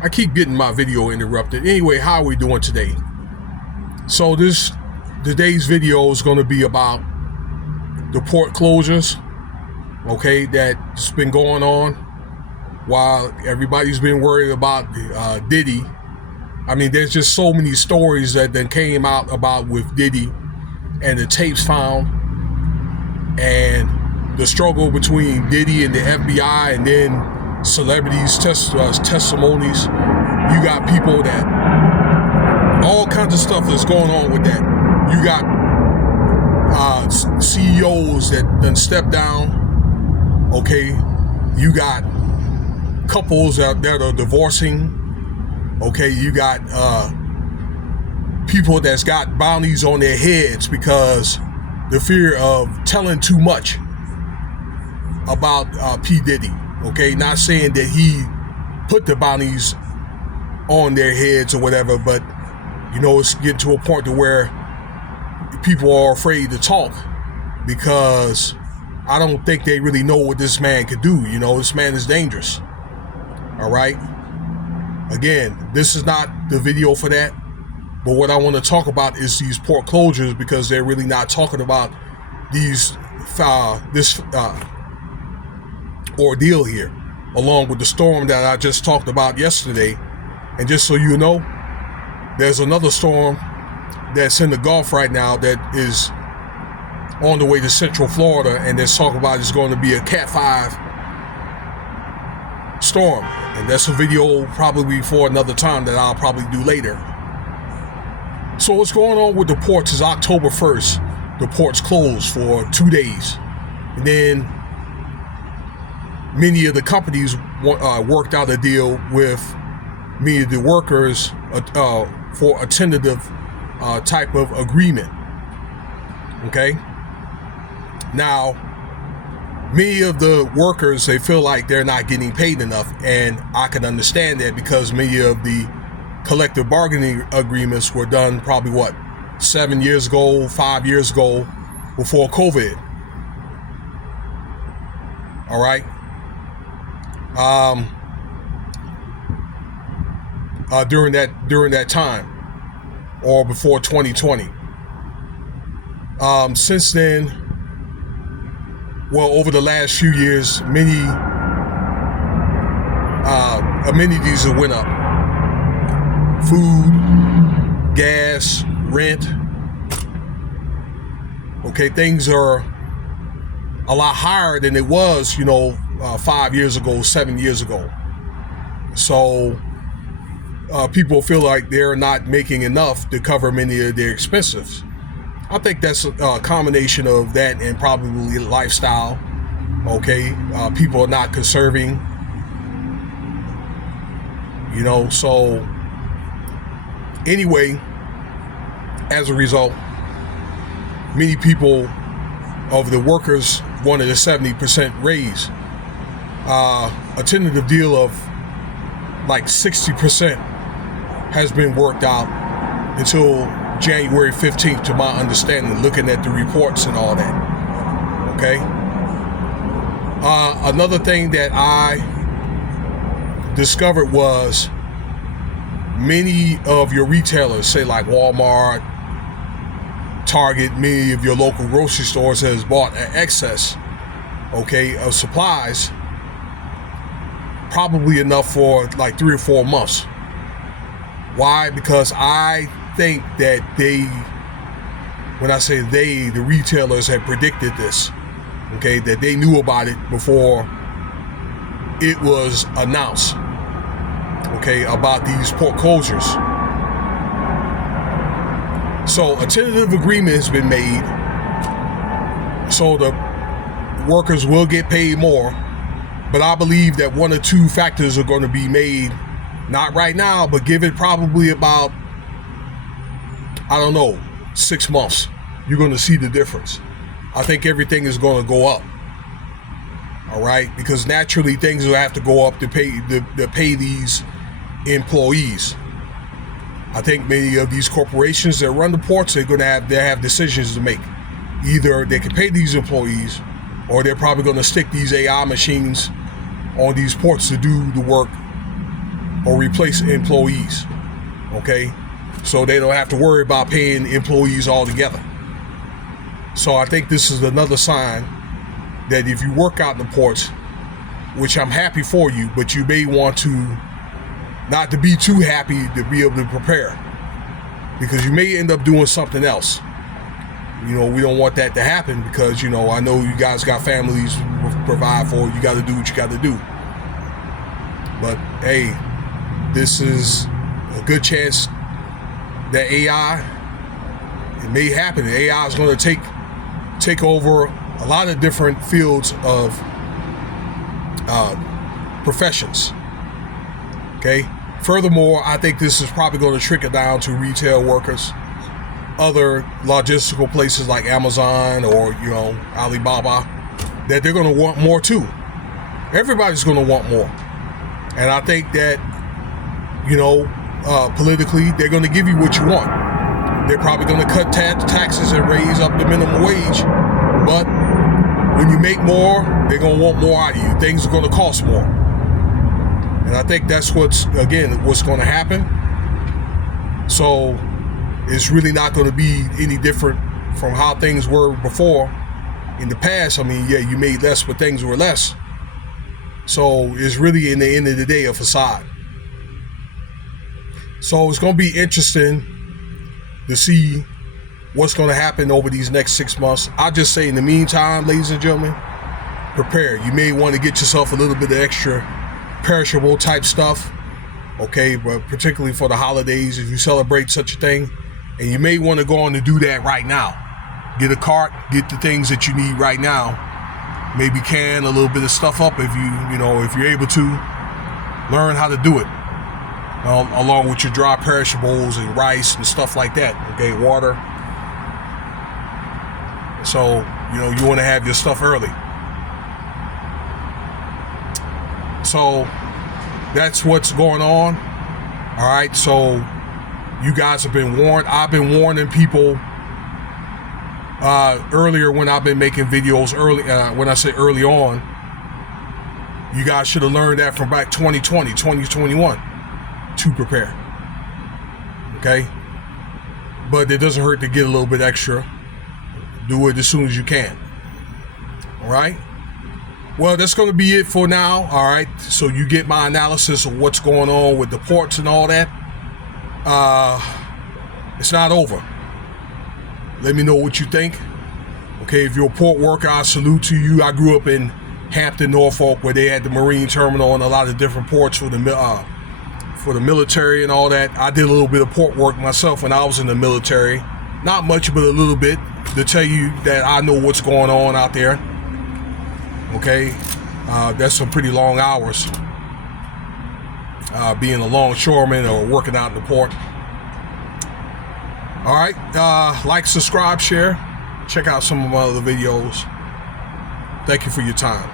I keep getting my video interrupted. Anyway, how are we doing today? So today's video is going to be about the port closures, okay, that's been going on while everybody's been worried about Diddy. I mean, there's just so many stories that then came out about with Diddy and the tapes found and the struggle between Diddy and the FBI, and then celebrities' testimonies. You got people that all kinds of stuff that's going on with that. You got CEOs that done stepped down. Okay, you got couples that are divorcing. Okay, you got people that's got bounties on their heads because the fear of telling too much about P. Diddy. Okay, not saying that he put the bounties on their heads or whatever, but you know, it's getting to a point to where people are afraid to talk because I don't think they really know what this man could do. You know, this man is dangerous. All right. Again, this is not the video for that, but what I want to talk about is these port closures, because they're really not talking about this ordeal here, along with the storm that I just talked about yesterday. And just so you know, there's another storm that's in the Gulf right now that is on the way to Central Florida, and there's talk about it's going to be a Cat 5 storm, and that's a video probably for another time that I'll probably do later. So what's going on with the ports is October 1st, the ports closed for 2 days, and then many of the companies worked out a deal with many of the workers for a tentative type of agreement. Okay. Now, many of the workers, they feel like they're not getting paid enough, and I can understand that because many of the collective bargaining agreements were done probably 7 years ago, 5 years ago, before COVID. All right. During that time, or before 2020. Since then, well, over the last few years, many amenities have went up. Food, gas, rent. Okay, things are a lot higher than it was, 5 years ago, 7 years ago. So people feel like they're not making enough to cover many of their expenses. I think that's a combination of that and probably lifestyle. Okay, people are not conserving. So anyway, as a result, many people of the workers wanted a 70% raise. A tentative deal of like 60% has been worked out until January 15th, to my understanding, looking at the reports and all that. Okay. Another thing that I discovered was many of your retailers, say like Walmart, Target, many of your local grocery stores has bought an excess, okay, of supplies, probably enough for like 3 or 4 months. Why? Because I think that when I say they, the retailers had predicted this, okay, that they knew about it before it was announced, okay, about these port closures. So a tentative agreement has been made, so the workers will get paid more, but I believe that 1 or 2 factors are going to be made, not right now, but give it probably about, 6 months. You're going to see the difference. I think everything is going to go up. All right, because naturally things will have to go up to pay these employees. I think many of these corporations that run the ports, they have decisions to make. Either they can pay these employees, or they're probably going to stick these AI machines on these ports to do the work or replace employees, okay? So they don't have to worry about paying employees altogether. So I think this is another sign that if you work out in the ports, which I'm happy for you, but you may want to not to be too happy to be able to prepare, because you may end up doing something else. You know, we don't want that to happen, because, you know, I know you guys got families to provide for. You got to do what you got to do. But hey, this is a good chance that AI, it may happen. AI is going to take over a lot of different fields of professions. Okay. Furthermore, I think this is probably going to trickle down to retail workers, other logistical places like Amazon or, you know, Alibaba, that they're going to want more too. Everybody's going to want more. And I think that, you know, politically, they're going to give you what you want. They're probably going to cut taxes and raise up the minimum wage. But when you make more, they're going to want more out of you. Things are going to cost more. And I think that's what's going to happen. So it's really not going to be any different from how things were before in the past. I mean, yeah, you made less, but things were less. So it's really, in the end of the day, a facade. So it's going to be interesting to see what's going to happen over these next 6 months. I just say, in the meantime, ladies and gentlemen, prepare. You may want to get yourself a little bit of extra perishable type stuff, okay, but particularly for the holidays, if you celebrate such a thing. And you may want to go on to do that right now. Get a cart, get the things that you need right now. Maybe can a little bit of stuff up if you're able to. Learn how to do it. Along with your dry perishables and rice and stuff like that, okay, water. So, you know, you want to have your stuff early. So that's what's going on. All right, so you guys have been warned. I've been warning people earlier when I've been making videos early. When I say early on, you guys should have learned that from back 2020, 2021 to prepare. Okay? But it doesn't hurt to get a little bit extra. Do it as soon as you can. All right? Well, that's going to be it for now. All right? So you get my analysis of what's going on with the ports and all that. It's not over. Let me know what you think. Okay, if you're a port worker, I salute to you. I grew up in Hampton, Norfolk, where they had the Marine Terminal and a lot of different ports for the military and all that. I did a little bit of port work myself when I was in the military. Not much, but a little bit, to tell you that I know what's going on out there. Okay, that's some pretty long hours. Being a longshoreman or working out in the port. All right, like, subscribe, share. Check out some of my other videos. Thank you for your time.